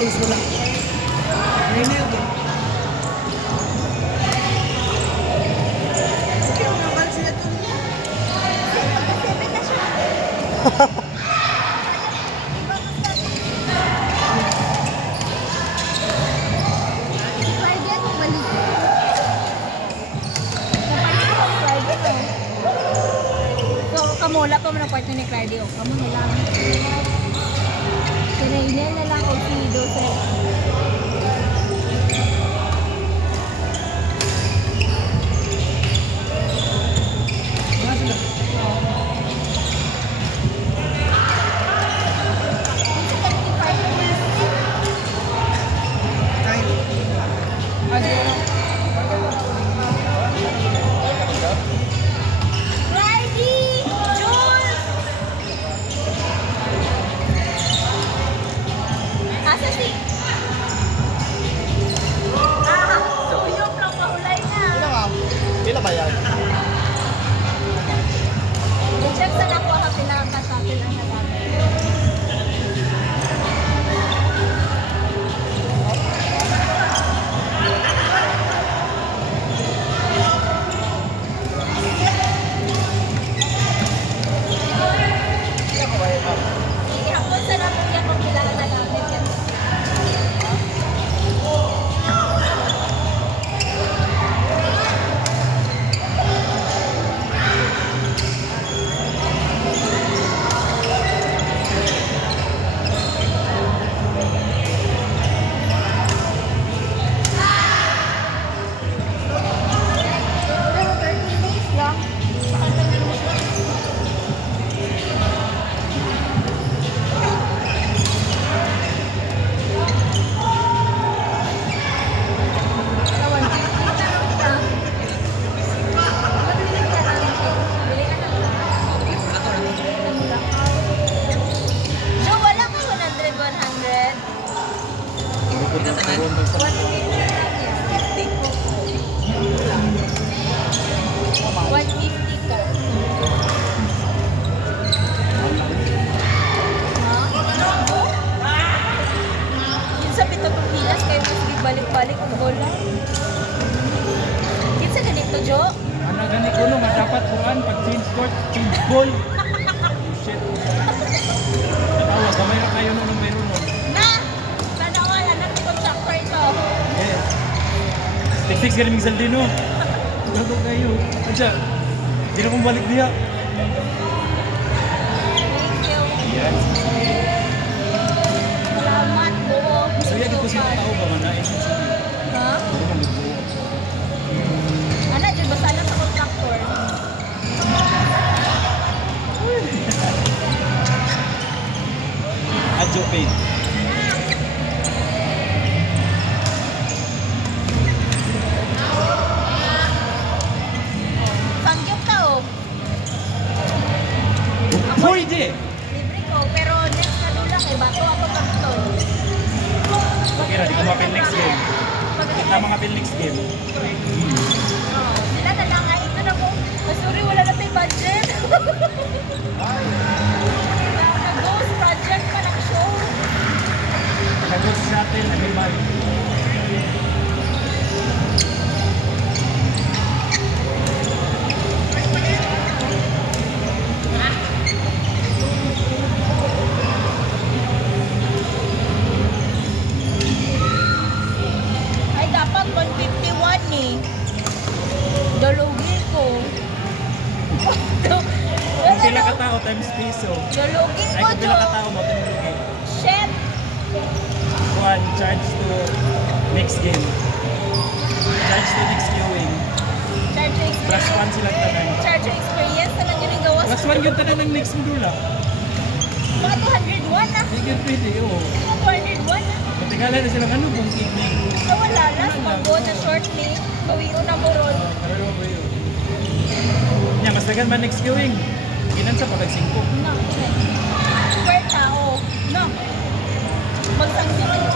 tools mo lang. Renil din. Okay, mga sila to. Pagkasipin na siya. Friday ako balik. Kapag ako Friday to. So, kamula pa mo ng part ni Friday. O, kamo na lang. Kinainel na lang o si Dose. Mga sila. Kain. Friday! Jules! Asa si? Suyok lang mahulay na. Pila ba yan? Check sa nakuha ka pinakakasatin ang nalaman. Ihapon sa namin yan kung kailangan na namin yan. Pero 13 days lang. So, wala ka 100, 100? 150 ko. Ha? Yun sa pitong pilas, kayo mas balik-balik ang bola. Yun sa ganito, Jo. Ano gani ko no nga dapat kuan pag change court, change ball. Shit. Natawa gamay ra kayo no nung meron no. Na! Sana wala na contractor ito. Yes. Tik-tik galing ng Saldino. Gago kayo. Adya. Di na kong balik diha. Thank you. Yes. Salamat, buo. So yan ko siya tao ba man na Ha? Ano, dyan ba sana sa contractor? Adjo paid. Sangyok ka, oh. Pwede! Libre ko, pero next na doon lang, eh. Bato ako kapto. Okay ra, di ko mapil next game. Na mga pil next game. Sila na lang, ay, ito na po. Sorry, wala na tayong budget. Nag-ghost project pa ng show. Nagos sa atin, nagimay. Ay, dapat 151 eh. Dulugi ko. Kung pila ka tao times piso. Dulugi Ay, ko, kung Jo. pila ka tao mo tinulugi. Shit. Kuan, charge to next game. Charge to next viewing. Charge Plus experience. 1 silang tanan. Charge experience na lang yun yung gawas. Plus 1 yung tanan ng next modula. Mga 201 na. Sige, pwede, oo. Mga 201 na. Matigalan na silang ano kung evening. So wala na. Pag-go na shortly. Bawiin na mo ron. Pero ba yun? Nya, mas tagal man next viewing. Ginan sa pag 5. No. Per tao. No. Magsangyo ka yung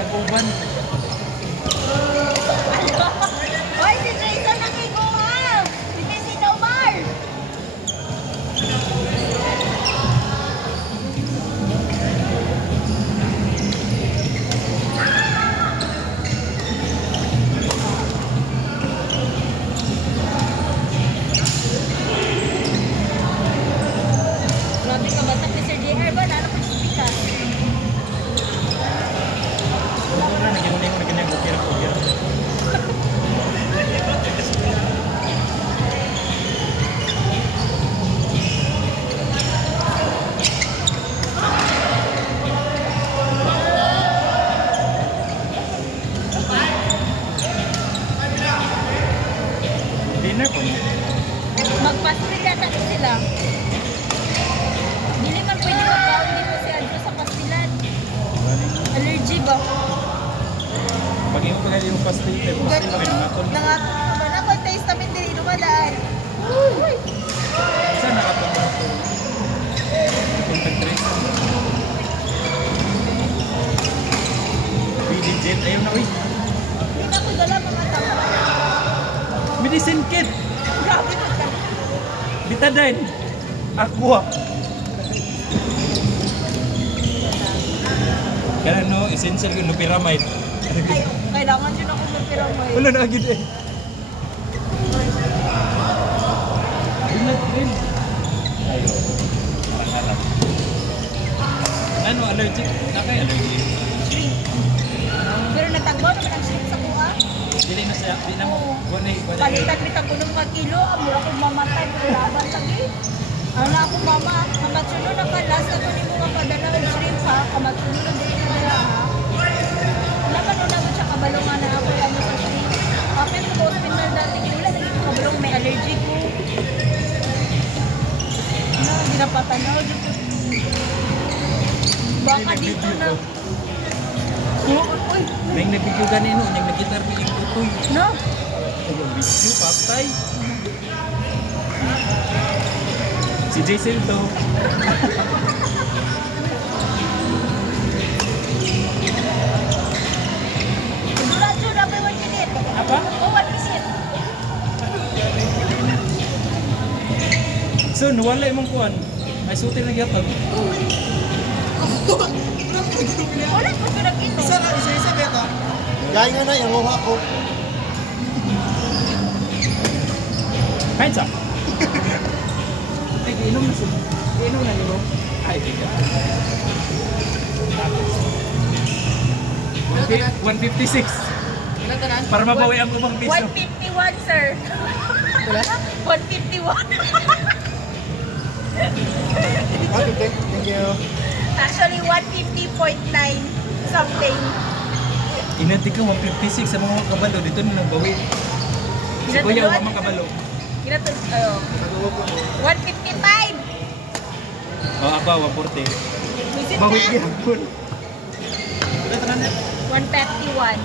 nag-uban. Hoy, si Jason nakiguha! Hindi si Nomar! Grabe ka batak ni Sir JR ba? Nalo ko yung ka. Wala na, nag-imunay mo na ganyan. Bukira. Dinner po mo. Magpaspirit yata sila. Hindi man pwede magkaon dito si Andrew sa pastilan. Allergy ba? Pag yung pagkali yung pastil, pastil pa rin natin. Nangatong naman ako, taste namin din dumadaan. Uy! Saan nakatanda ito? Contact tracing. Legit, ayaw na, uy. Hindi na ko dala mga tao. Medicine kit! Grabe ka ka. Betadine! Aqua! Kaya no, essential ko, pyramide. Ay, kailangan din ako magpiramay. Wala na agad eh. Binat rin. Ayo. Parang harap. Ano, allergic? Nakay allergic. Shrimp. Pero natagbaw naman ang shrimp sa kuha. Dili na siya, di na Oo. wanay. Palitan bitang ko ng kilo, amura ko mamatay, pero laban lagi. Ano na ako mama, kamatsuno na ka, last na ko ni mga padala ng shrimp ha, kamatsuno na din na dala ha. Laban na naman siya kabalungan na ako ano sa shrimp. Kapit ko hospital dati, wala naging kabalong, may allergy ko. Ano, hindi na patanaw dito. Baka dito na. Uy, Nang nabigyo ganino, nang nagitar piling tutoy. no? Yung video, patay. Si Jason to. Duradyo na may 1 minute. Apa? O, 1 minute. So, nawala yung mong kuhan. Ay, suti na gyatag. Wala ko pinag-ito. Isa-isa beta. Gaya nga na, yung luha ko. Kain sa? Ay, inom na siya. Inom na niyo. Ay, bigat. 156. Para mabawi ang umang piso. 151, sir. 151. Okay, thank you. Actually, 150.9 something. Inati ko 156 sa mga kabalo. Dito na nagbawi. Si Kuya, Ginatulad? mga kabalo. Ginatulad. Ayo. 155. Oh, aba, 140. Visit Bawi ka. gihapon. 151.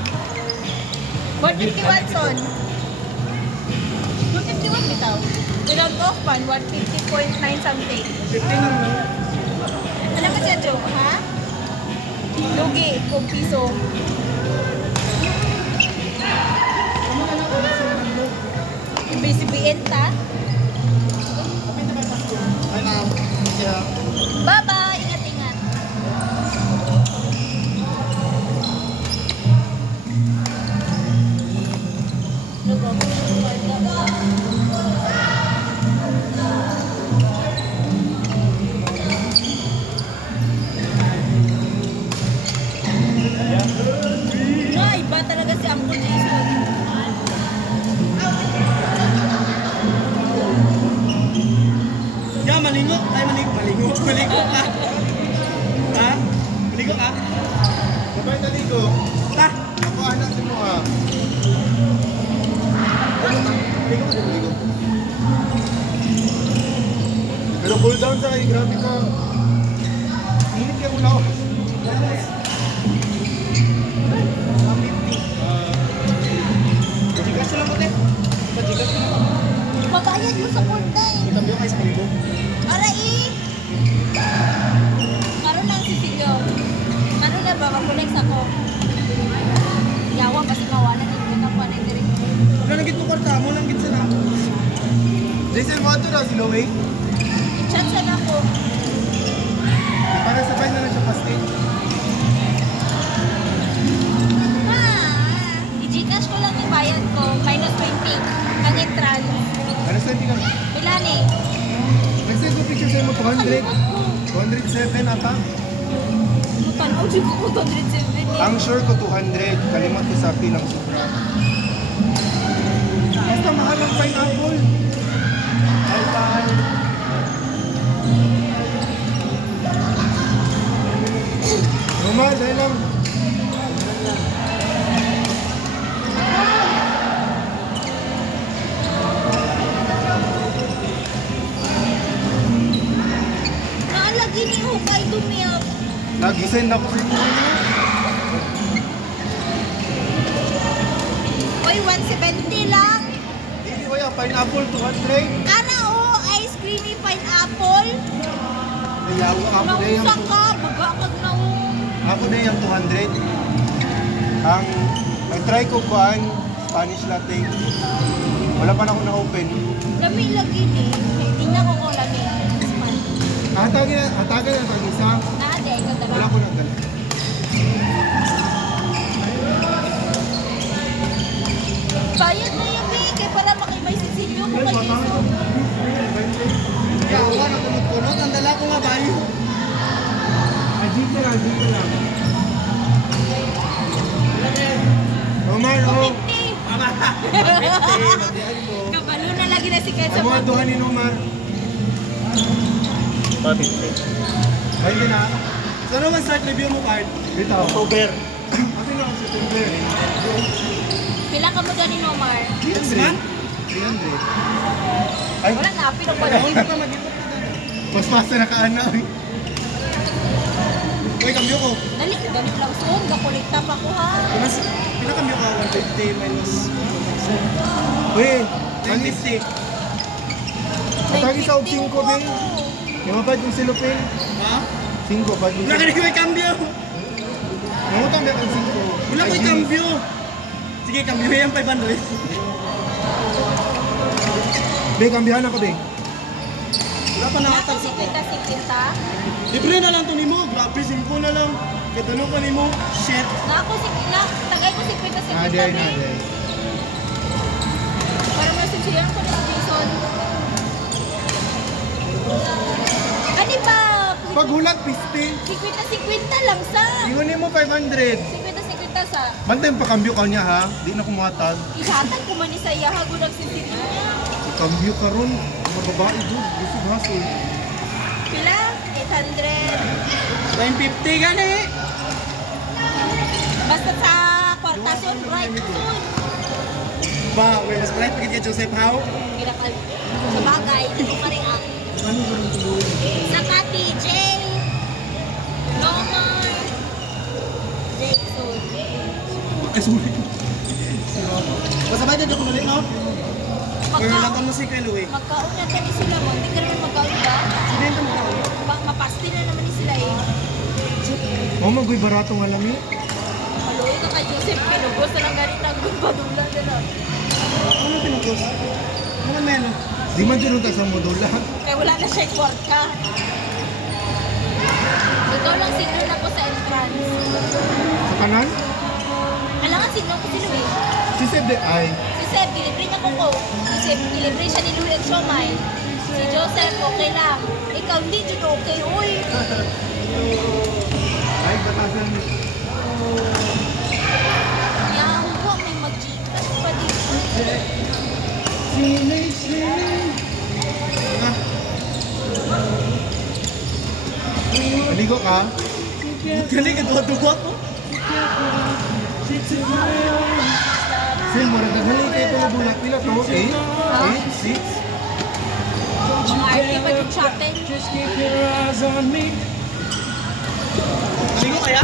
151, son. 151 bitaw. Without off pan, 150.9 something. 15 na mo. Ano ka siya, Joe? Ha? Lugi, kung piso. BCBN ta? Ay, ma'am. Yeah. Bye-bye! Ingat-ingat. No, iba talaga si Uncle Jason. Ya, maligo. Ay, maligo. Maligo. Maligo ka. Ha? Maligo ka? Sabay tali ko. Ta. Ako anak si mo ha. Ligo ka, ligo. Pero cool down sa kayo, grabe ka. Init ka ulaw. Jigas lang ko, te. Jigas lang. Mabayad mo sa Fortnite. Kita mo kayo sa kalibo. Aray! Karoon lang si Silyo. Ano na ba? Mag-connect ako. Jason, mo ito na si Loey. I-chat sa na ko. Para sabay na lang siya pastel. Ma, i-Gcash ko lang yung bayad ko. Minus 20. Ang entrance. Ano sa hindi ka? Ilan eh? Nag-send ko picture sa'yo mo, 200. Kalimot ko. 207 ata. Tanaw din ko 207 eh. Ang sure ko 200. Kalimot ko sa pilang sobra. Basta mahal ang pineapple. Mahal. Normal, dahil lang. Naalagi ni Hukay dumiyap. Nag-send ako sa inyo. Uy, 170 lang. Hindi ko yung pineapple 200. Ana o, ice creamy pineapple. Kaya ako na yung Nausa ka, bagakag na o. ako na yung 200. Ang try ko kuan Spanish latte. Wala pa na ako na-open. Lami lagi ni. Hindi na ko ko lami. Hatagin na tag-isa. Naade, ikaw dala. Wala ko nang dala. Bayad na yung kay para makimay sisilyo ko Ay, kay batang Iso. ito. Yawa na kunot-kunot. Ang dala ko nga bayo. Dito lang. Omar, oh. 50. Mama. Matihan mo. Kabalo na lagi na si Kenzo. Ang mga duhan ni Omar. Ayun din na. So, ano man start review mo, Bart? Dito. October. Ako na ako sa October. Pila ka mo dyan ni Nomar? 300. Ay, Wala na, pinapala. Ako na ka mag-ipot na doon. mas pasta na kaana. Uy, kambyo ko. Dali lang soon. Gakulikta pa ko ha. Mas, pinakambyo ka 150 minus Uy, 150. Atagi sa og 5, Ben. Yung mapad yung silupin. Ha? 5, pad yung Wala ka na ko yung kambyo. Nangutang na ang 5. Wala ko yung kambyo. Sige, kambyo yan 500. Ben, kambihan ako, Ben. Wala pa Ako nakatag si sa ko. Kwenta. Libre na lang to nimo. Grabe, simple na lang. Katulong pa nimo. Shit. Na ako si tagay ko si Kwenta. Naday. Para masisiyan ko ng Jason. Ano ba? Paghulat, 50. 50 lang sa. Ingunin mo 500. 50 sa. Bantay pa kambyo ka niya, ha? Di na kumatag. Ihatag ko man ni sa iya hago nagsisilyo niya. Kambyo ka ron. Mga babae doon. Gusto hassle. Pila? 800. 950 gani. Basta sa kwartasyon, right soon. Ba, may mas bright pagit ka Joseph How? Kinakal. Sa bagay, ito pa rin ang. Ano ba rin tuloy? Sa TJ. Nomar. Jason. Ay, sorry. Basta ba dyan ako ulit, no? Or Magkaon. nakan mo si Kuya Louie. Magkaon na tayo sila mo. Hindi ka naman magkaon ba? Sige, ito mo ka. Mapasti na naman sila eh. Oh, magoy barato nga lang eh. Maluwi ka kay Joseph. Pinugos na lang ganit ang gulpadula na lang. Ano pinugos? Ano men? Di man dyan sa modula. Kaya wala na siya kwarta. Ikaw lang sino na ko sa entrance. Sa kanan? Alangan sino ko sino eh. Si Seb de ay. Si Seb, dilibre niya ko ko. Si Seb, dilibre siya ni Lulet Siomay. Si Joseph, okay lang. Ikaw hindi dyan okay, uy. Ay, batasan. Yan, huwag may mag-Gcash pa dito. Maligo ka? Galing ka duwa-duwa ko. Sil, mura daghali kayo ito na bulak nila to. 8? 6? Mga arte pa yung shopping. Ligo kaya?